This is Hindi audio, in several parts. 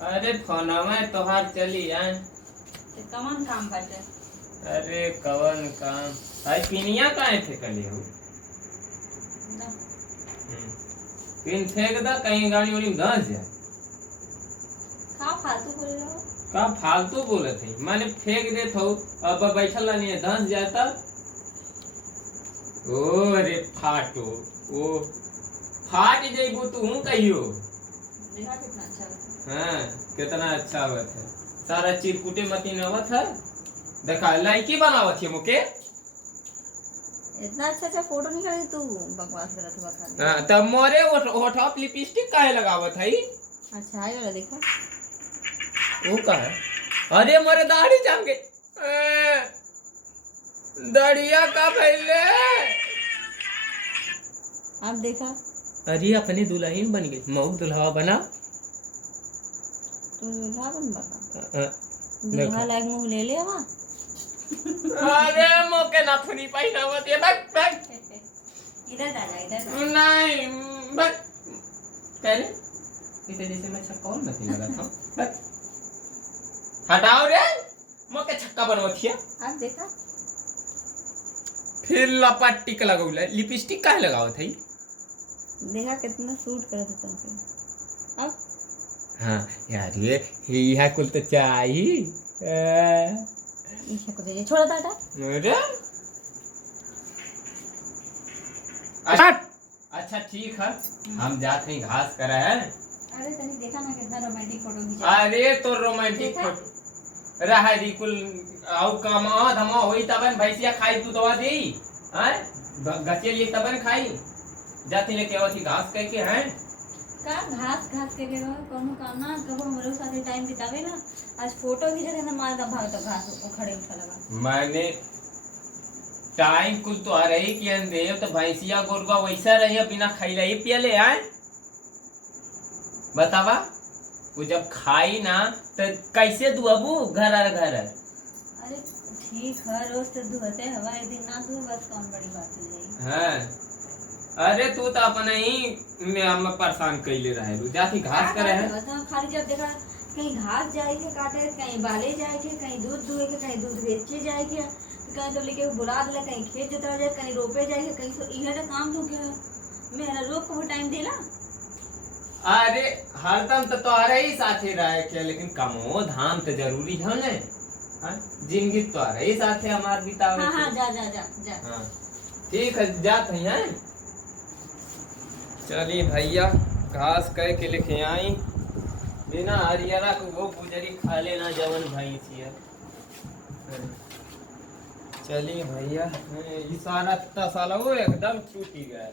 अरे फोनवा तोहार चली आए। कौन काम बाटे? अरे कवन काम। आई पिनिया काहे फेंकले हो? पिन फेंक दा कहीं गाड़ी वाड़ी में धंस जाए। का फालतू बोल रहे हो? का फालतू बोलत है? माने फेंक देत हो अब बैठल नहीं है धंस जाता। ओ रे फाटो ओ फाट जइबू तू कहियो। देखा कितना अच्छा लगा। हाँ कितना अच्छा आवत है। सारा चिरकुटे मती नवत है। देखा लड़की बनावत है मुके। इतना अच्छा फोटो निकाले तू बकवास करत हुआ खाली। हाँ तब मोरे होठा पे लिपस्टिक काहे लगावत है? अच्छा है वाला देखा। वो का है? अरे मोरे दाढ़ी जम गई। दाढ़िया का पहले। अब देखा। अरे अपनी दुल्हन बन गई। मऊ दुल्हा बना। तू दूल्हा बन बका। दूल्हा लायक मुंह ले ले हवा। अरे मोके ना थुनी पहनावत है। बक बक इधर आ जा इधर। नहीं बक करे इधर जैसे मैं छक्का और नहीं लगा था। बक हटाओ रे मोके छक्का बनवत है। अब देखा। फिर लपटिक लगौले लिपस्टिक काहे लगावत है? देखा कितना सूट करत है तुमसे। अब हाँ यार ये यह कुल तो चाहिए। ईशा को दे दे छोड़ दादा। अरे अच्छा अच्छा ठीक है हम जाते हैं घास करा है। अरे तनी देखा ना कितना रोमांटिक फोटो खींचा। अरे तो रोमांटिक फोटो रहा दी कुल आउ कमा धमा होई तबन भैंसिया खाई तू दवा देई हैं गचे लिए तबन खाई जाती लेके आवती घास कह के हैं का घास घास के लिए कोनो काम ना कबो हमरो साथे टाइम बितावे ना। आज फोटो खींचे थे ना मार भाग तो घास उखड़े उठा लगा। मैंने टाइम कुल तो आ रही कि अंदे तो भैंसिया गोरवा वैसा रही बिना खैले ही पियले आए बतावा। वो जब खाई ना तो कैसे दुआबू घर अरे ठीक है रोज तो धुआते हवा एक दिन ना धुए बस कौन बड़ी बात हो जाएगी। हाँ अरे तू तो अपने ही में परेशान कैले रहे जाती घास करे है। खाली जब देखा कहीं घास जाए के काटे कहीं बाले जाए के कहीं दूध दुहे के कहीं दूध बेचे जाए के कहीं तो लेके बुला दिला कहीं खेत जोता जाए कहीं रोपे जाए के कहीं तो इहे काम तो क्या मेरा रोक को टाइम देला। अरे हरदम तो तोहरे ही साथे रहे के लेकिन कमो धाम तो जरूरी है ने। जिंदगी तोहरे ही साथे हमार बितावे। हाँ हाँ जा जा जा जा। हाँ ठीक है जात हैं। चलिए भैया घास कह के लेके आई बिना हरियरा को वो गुजरी खा लेना जवन भैंसिया। चलिए भैया इशारा तसाला वो एकदम टूट ही गया।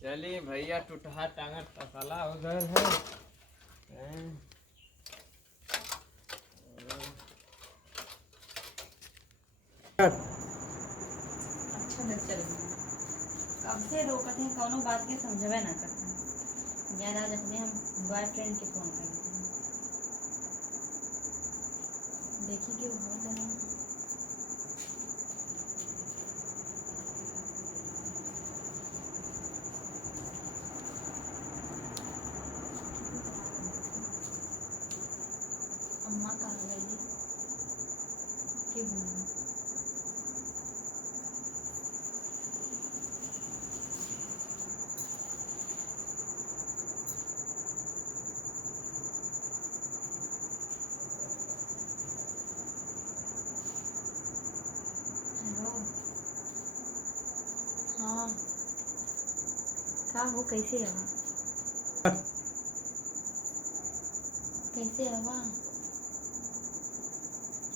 चलिए भैया टूटा टांगर तसाला उधर है। अच्छा लग चल कब से रोकते हैं कोनो बात के समझवे ना करते यार। आज अपने हम बॉयफ्रेंड के फोन कर देखिए कि वो बहुत है। अम्मा कहाँ गई कि हाँ का हो कैसे हवा कैसे हवा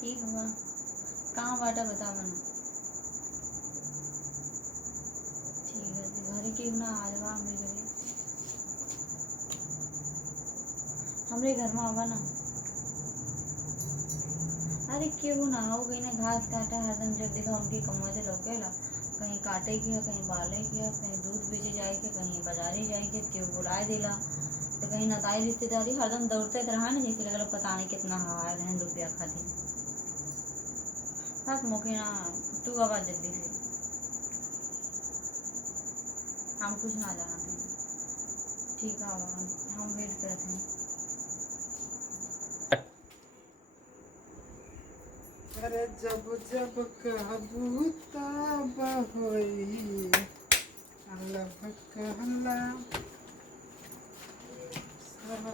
ठीक हुआ कहाँ बाटा बता बना। ठीक है तो घर क्यों ना आ जावा हमरे घर में आवा ना। अरे क्यों ना हो गई ना घास काटा हरदम जब देखा उनकी कमाई से रोकेला कहीं काटे की है कहीं बाले की है कहीं दूध बेचे जाए के कहीं बाजारे जाए के क्यों बुलाए देला तो कहीं नताई रिश्तेदारी हरदम दौड़ते रहा ना जैसे लगल पता नहीं कितना हार है रुपया खाती। बस मौके ना तू आवा जल्दी से। हम कुछ ना जानते हैं। ठीक है हम वेट करते हैं। अरे जब जब कहबू तब होई अल्लाह कहला सब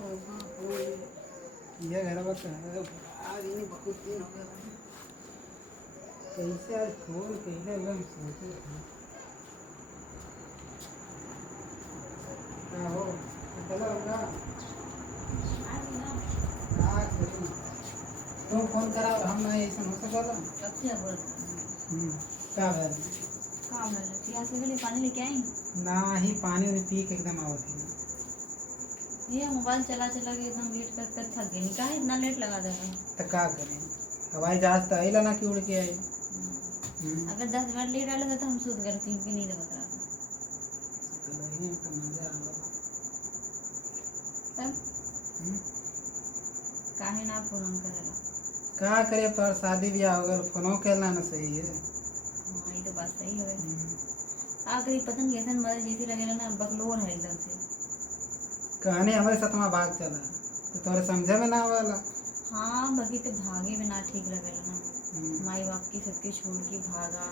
होई। ये घर बता आज ही बहुत दिन हो गया कैसे आज फोन कैसे हम सोचे थे हो चला होगा आज देखो तुम फोन करा हम नहीं ऐसा हो सका कब से बोल क्या है काम है प्यास के लिए पानी लेके आई। ना ही पानी उन्हें पी के एकदम आवत है ये मोबाइल चला चला के एकदम वेट कर कर थक गई। का इतना लेट लगा दे रहा तो क्या करें हवाई जहाज तो आइला ना कि उड़ के आई अगर 10 मिनट लेट आएगा तो हम सूत गए क्योंकि नहीं लगा रहा तो नहीं तो मजा आवा तब काहे ना फोन करेला। क्या करे तो शादी ब्याह हो गया फोनो कहना ना सही है हाँ ये तो बात सही है। आखिरी पतंग कैसे मरे जैसे लगेला ना बकलोल है एकदम से। कहने हमारे साथ में भाग चला तो तोरे समझे में ना आवाला हाँ बाकी तो भागे में ना ठीक लगेला ना माई बाप की सबके छोड़ के भागा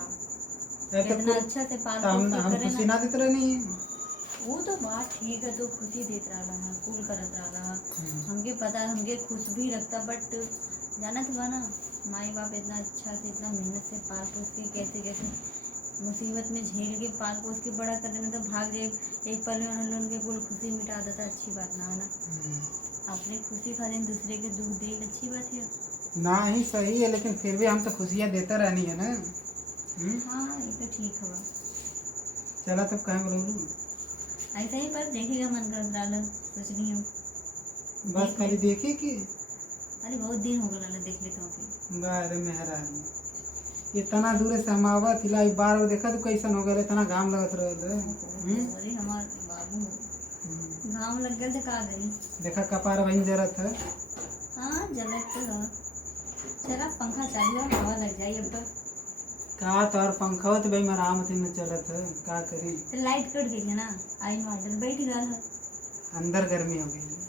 कितना अच्छा से पाल पोस के हम करे खुशी ना। ना देते रहनी वो तो बात ठीक है तो खुशी देत रहा है कुल करत रहा हमके पता है हमके खुश भी रखता बट जाना था ना माई बाप इतना अच्छा से इतना मेहनत से पाल पोस के कैसे कैसे मुसीबत में झेल के पाल पोस के बड़ा कर देना तो भाग जाए एक पल में उन लोगों के कुल खुशी मिटा देता अच्छी बात ना है ना। अपने खुशी खातिर दूसरे के दुख दे अच्छी बात है ना ही सही है लेकिन फिर भी हम तो खुशियाँ देते रहनी है ना हाँ ये तो ठीक है चला तब कहाँ बोलूँ ऐसा ही पर देखेगा मन कर रहा सोच रही हूँ बस खाली देखे कि अरे बहुत दिन हो गया देख लेता हूँ बारे मेहरानी इतना दूर से हम आवत हिला बार बार देखा तो कैसन हो गया इतना घाम लगत रहे अरे हमार बाबू घाम लग गया तो का गई देखा कपार वहीं जरत है हाँ जलत तो है। चला पंखा चाहिए हवा लग जाए अब तक का तो और पंखा तो भाई मरामत में चलत है का करी तो लाइट कट गई है ना आई मॉडल बैठ गया है अंदर गर्मी हो गई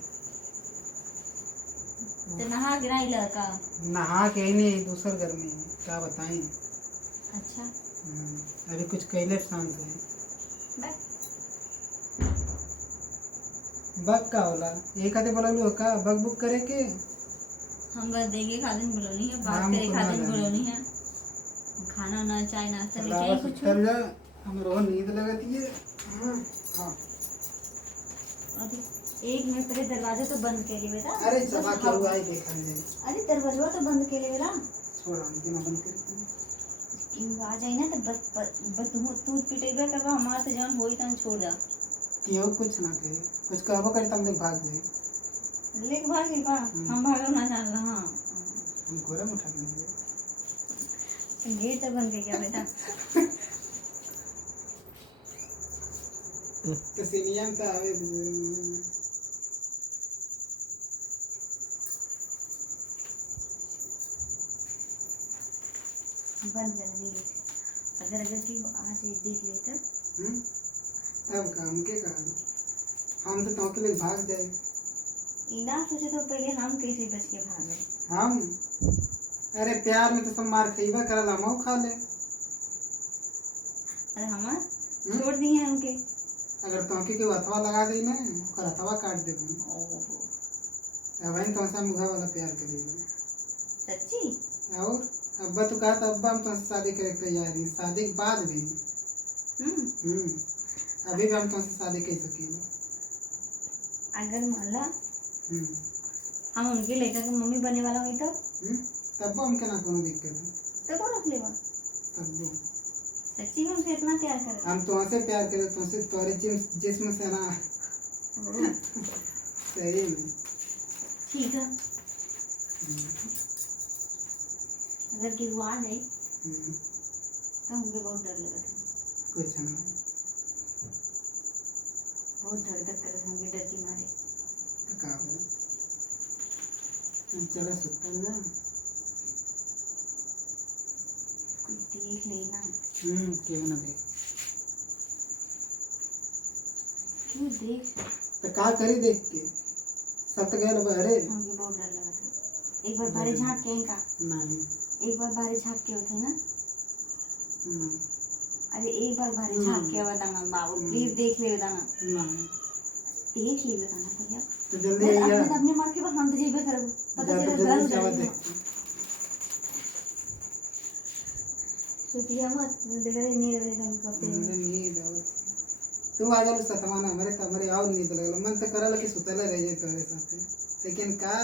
तो नहा गिरा लड़का नहा के ही नहीं दूसर गर्मी है क्या बताएं अच्छा अभी कुछ कैले शांत हुए बस बग का होला एक आते बोला लो का बग बुक करे के हम बस देंगे खादिन बुलानी है बात नाम करे को खादिन ना बुलानी है खाना ना चाय नाश्ता लेके आई कुछ चल जा हम रोज नींद लगती है हाँ अभी एक मिनट पहले दरवाजा तो बंद के लिए बेटा अरे सभा क्या हुआ है देखा जाए अरे दरवाजा तो बंद के लिए बेटा छोड़ा उनके ना बंद कर आ जाए ना तो बस तू पिटेबे करवा हमारे से जौन होई तन छोड़ जा क्यों कुछ ना करे कुछ कहबो करे तब देख भाग जाए लेके भाग गई बा हम भागो ना जान रहा हाँ हम घोड़ा में उठा के ले गए गेट तो बंद गया बेटा तो सीनियम का आवे बंद कर दी अगर अगर कि वो आज ही देख ले तब काम के काम हम तो तौके लिए भाग जाए इना सोचे तो पहले हम कैसे बच के भागे हम अरे प्यार में तो सब मार खइबा करला हम खा ले अरे हमार छोड़ दिए हमके अगर तौके के हथवा लगा दे ना ओकर हथवा काट देबो ओहो अब इन तो सब मुहा वाला प्यार करेला सच्ची और अब्बा तो कहा था अब्बा हम तुमसे शादी करे के तैयार हैं शादी के बाद भी अभी भी हम तुमसे शादी कर सकेंगे अगर मान ला हम उनके लड़का के मम्मी बने वाला हुई तब हम के ना कोनो दिक्कत है तो कौन रख लेगा तब सच्ची में हमसे इतना प्यार कर हम तुमसे प्यार करें तुमसे तोरे जिस्म से ना सही में ठीक है अगर कि वो आ जाए तो हमके बहुत डर लगा था कुछ ना बहुत धक धक कर हमके डर की मारे तो का है चला सुतल ना कोई देख लेना क्यों ना देख तू देख तो का करी देख के सब तो गए बहरे हमके बहुत डर लगा था। एक बार बाहर झांक के इनका नहीं एक बार बाहर झांक के होते ना। नहीं अरे एक बार बाहर झांक के बताना बाबू प्लीज देख ले बताना नहीं देख ले बताना भैया। तो जल्दी आइए अपने मार के बाद हम तो जेबे करब पता चला घर जल्दी उधर जावा है। देखते सुतिया मत देख रहे नींद एकदम करते हैं। हमरे नहीं जाओ तू आ जाओ सतवाना हमरे तमरे आओ नींद लगल मन तो करल कि सुतले रह जाए तोरे साथे लेकिन का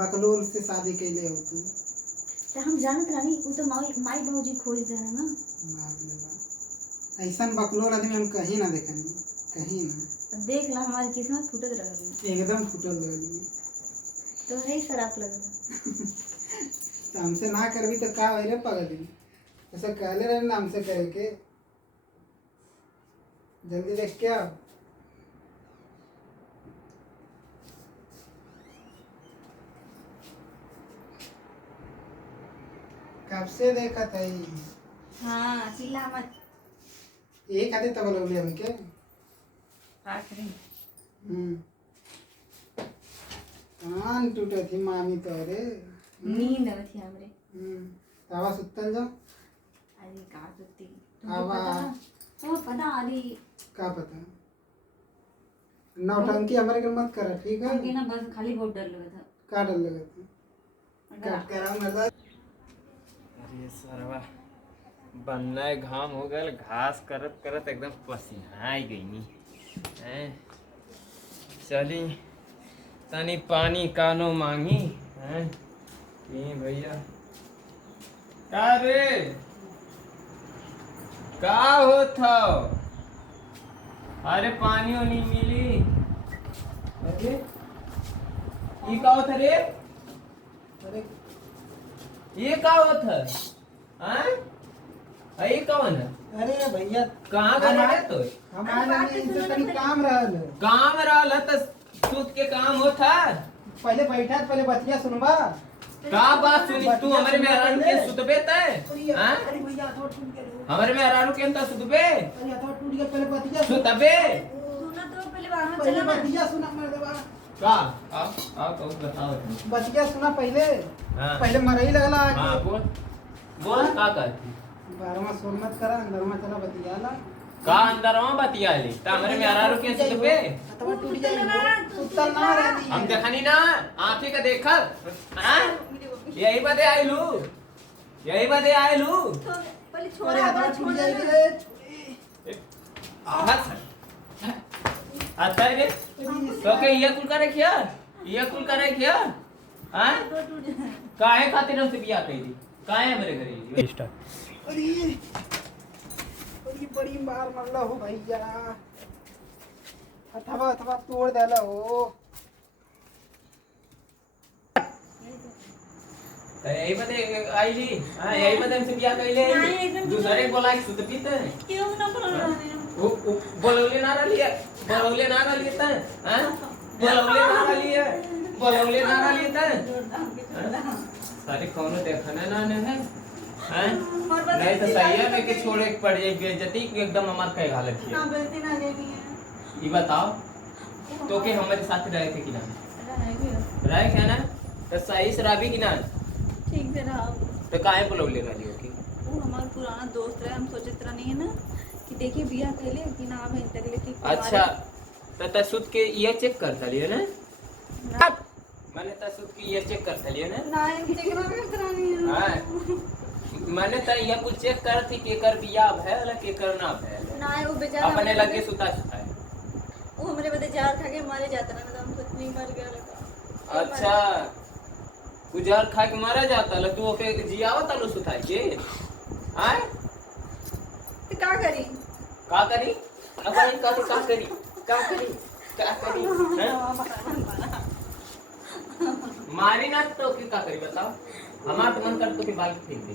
बकलोल से शादी कैले हो तू तो हम जानत रानी वो तो माई बाबूजी खोज देना ना। बाप रे बाप ऐसन बकलोल आदमी हम कहीं ना देखनी कहीं ना अब देख ला हमारी किस्मत फूटत रही एकदम फुटल लगी तो नहीं शराब लग तो हमसे ना करबी तो का होई रे पगली ऐसा कहले रहे ना हमसे करे के जल्दी देख के आओ कब से देखा था ये हाँ चिल्ला मत ये खाते तब लोग हमके आखिरी कान टूटे थी मामी तोरे नींद आवत थी हमरे। तावा सुतल जा अरे का सुती आवा तो पता अरे का पता नौटंकी हमारे के मत करा ठीक है हमके ना बस खाली बहुत डर लगा था। का डर लगा था काट करा मजा अरे सरवा बनना घाम हो गया घास करत करत एकदम पसीना आई गई नी हैं चली तनी पानी कानो मांगी हैं पी भैया का रे का होत हौ अरे पानी नहीं मिली अरे ये का होत रे अरे ये का होत है हैं ये कौन है अरे भैया कहाँ गए रे तो हम आना नहीं इनसे तनी काम रहल काम रहल त सूत के काम होता पहले बैठा पहले बतिया सुनबा का बात सुनी तू हमरे में हरारू के सुतबे तय हैं अरे भैया थोड़ा टूट गया हमरे में हरारू के त सुतबे अरे थोड़ा टूट गया पहले बतिया सुतबे सुना तो पहले बाहर पहले चला ना। बतिया सुना मर देवा का आओ कहू बताओ बतिया सुना पहले हां पहले मरई लगला हां आके बोल बोल का करती बारवा सोल मत करा अंदर में चला बतिया ला का अंदर में बतिया ली त हमरे में हरारू के सुतबे अथवा टूट जाई सुतल ना रहनी हम देखनी ना आंखें का देखल हैं यही बदे आइलू यही बदे आइलू पहले अरे छोड़ा अथवा छोड़ टूट जाई दे। रे आता है रे तो के ये कुल करे क्या ये कुल करे क्या हैं काहे खातिर हमसे बियाह कइली काहे मेरे घरे स्टार्ट अरे अरे बड़ी मार मरला हो भैया अथवा अथवा तोड़ देला हो तो यही बदे आइली हां यही बदे हमसे बियाह कइले नहीं, एकदम दूसरे बोला सुत पीते क्यों ना बोल रहा है वो बोलौले ना रही है बोलौले ना रही है हैं बोलौले ना रही है बोलौले ना रही है सारे कौनो देखने ना ने है हैं नहीं तो सही है मैं के छोड़े के पड़ जाए बेइज्जती एकदम हमार कहे हालत है ना गलती ना लेनी है। ये बताओ तो के हमारे साथ रहे थे कि ना रहे क्या ना तो सही शराबी कि ना ठीक से रहा तो काहे बोलौले रही हो कि वो हमारा पुराना दोस्त रहे हम सोचत रहा नहीं है ना कि देखिए बियाह कैले कि ना बहन तक लेके अच्छा तो तसुद के ये चेक करता लियो ना मैंने तसुद की ये चेक करता लियो ना ना इनकी चेक ना करता नहीं है हाँ मैंने तो ये कुछ चेक कर थी के कर बिया भैल के कर ना भैल ना वो बेचारा अपने लगे सुता सुता है वो हमारे बदे जार खा के मारे जाता ना हम कुछ नहीं कर गया लगा अच्छा गुजार खा के मारा जाता ल तू ओके जियावत लो सुता के आय तो क्या करी का करी अब इन का करी का करी हैं? मारी ना तो की का करी बताओ हमार तो मन कर तो के बाल फेंक दे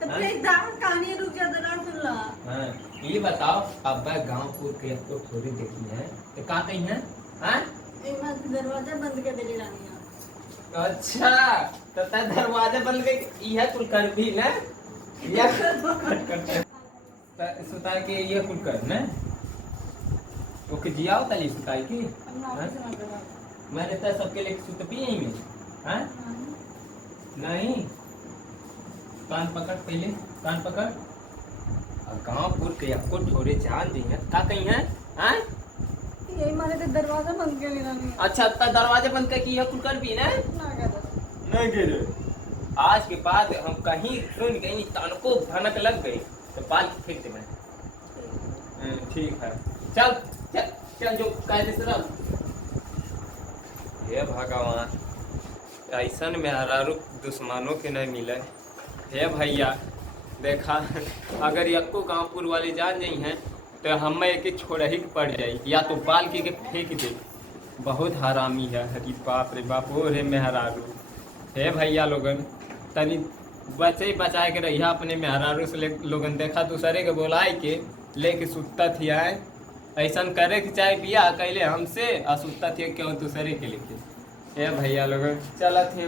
तो प्लीज दाग कहानी रुक जा जरा सुन ला हाँ ये बताओ अब गांव पूर के तो थोड़ी देखी है तो का कही है हाँ एक बार दरवाजा बंद कर दे रानी अच्छा तो ते दरवाजा बंद के यह कुल कर भी ना यह सुता के ये कुल कर ना ओके जियाओ तली सुताई की मैंने तो सबके लिए सुत पी यहीं में हैं नहीं कान पकड़ पहले कान पकड़ और गांवपुर के आपको थोड़े जान दी है का कहीं है हैं यही मारे तो दरवाजा बंद कर लेना नहीं अच्छा तब दरवाजे बंद कर की है कुल कर भी ना नहीं गिरे आज के बाद हम कहीं सुन कहीं तनको भनक लग गई तो बाल फेंक दे मैं ठीक है चल चल चल जो कायदे से रह हे भगवान ऐसन में हरारू दुश्मनों के नहीं मिले हे भैया देखा अगर यक्को गांवपुर वाले जान जाई हैं तो हमें एक छोड़ ही पड़ जाई या तो बाल के फेंक दे बहुत हरामी है हरी बाप रे बाप ओ रे मेहरारू हे भैया लोगन तनी बचे बचाए के रहिया अपने मेहरारू से लोगन देखा दूसरे के बोलाए के लेके सुत्ता थी आए ऐसा करे के चाहे बिया कैले हमसे और सुत्ता थी क्यों दूसरे के लेके हे भैया लोगन चलत थे